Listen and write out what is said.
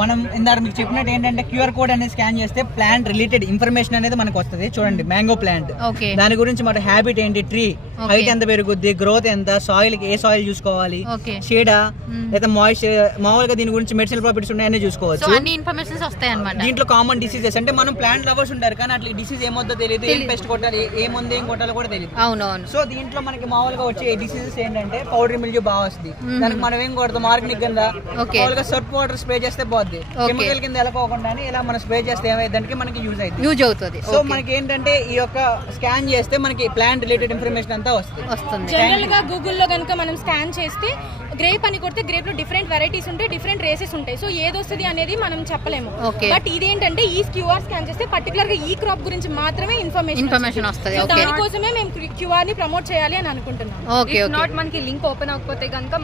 మనం ఇందాక మీకు చెప్పినట్టు ఏంటంటే క్యూఆర్ కోడ్ అనేది స్కాన్ చేస్తే ప్లాంట్ రిలేటెడ్ ఇన్ఫర్మేషన్ అనేది మనకు వస్తుంది. చూడండి, మ్యాంగో ప్లాంట్, దాని గురించి మన హ్యాబిట్ ఏంటి, ట్రీ హైట్ ఎంత పెరుగుద్ది, గ్రోత్ ఎంత, సాయిల్ ఏ సాయిల్ చూసుకోవాలి, షేడా లేదా మాయిశ్చర్, మామూలుగా దీని గురించి మెడిసినల్ ప్రాపర్టీస్ ఉన్నాయని చూసుకోవచ్చు. దీంట్లో కామన్ డిసీజెస్ అంటే మనం ప్లాంట్ లవర్స్ ఉంటారు కానీ అట్లా డిసీజ్ ఏమొద్దో తెలియదు, ఏం పెస్ట్ కొట్టాలి, ఏ మందు ఏం కొట్టాలో కూడా తెలియదు. సో దీంట్లో మనకి మామూలుగా వచ్చే డిసీజెస్ ఏంటంటే పౌడర్ మిల్జూ బాగా వస్తుంది. దానికి మనం ఏం కొడతాం, ఆర్గానిక్ కింద మామూలుగా సర్ఫ్ వాటర్ స్ప్రే చేస్తే పోద్ది, కెమికల్ కింద వెళ్ళకోకుండా ఇలా మనం స్ప్రే చేస్తే ఏమైందంటే మనకి యూజ్ అవుతుంది. సో మనకి ఏంటంటే ఈ యొక్క స్కాన్ చేస్తే మనకి ప్లాంట్ రిలేటెడ్ ఇన్ఫర్మేషన్ అంతా వస్తుంది. జనరల్ గా గూగుల్లో కనుక మనం స్కాన్ చేస్తే గ్రేప్ అని కొడితే గ్రేప్ లో డిఫరెంట్ వెరైటీస్ ఉంటాయి, డిఫరెంట్ రేసెస్ ఉంటాయి. సో ఏది వస్తుంది అనేది మనం చెప్పలేము. బట్ ఇదేంటంటే ఈ క్యూఆర్ స్కాన్ చేస్తే పర్టికులర్ గా ఈ క్రాప్ గురించి మాత్రమే ఇన్ఫర్మేషన్ వస్తుంది. దానికోసమే మేము క్యూఆర్ ని ప్రమోట్ చేయాలి అని అనుకుంటున్నాం. మనకి లింక్ ఓపెన్ అవ్వకపోతే కనుక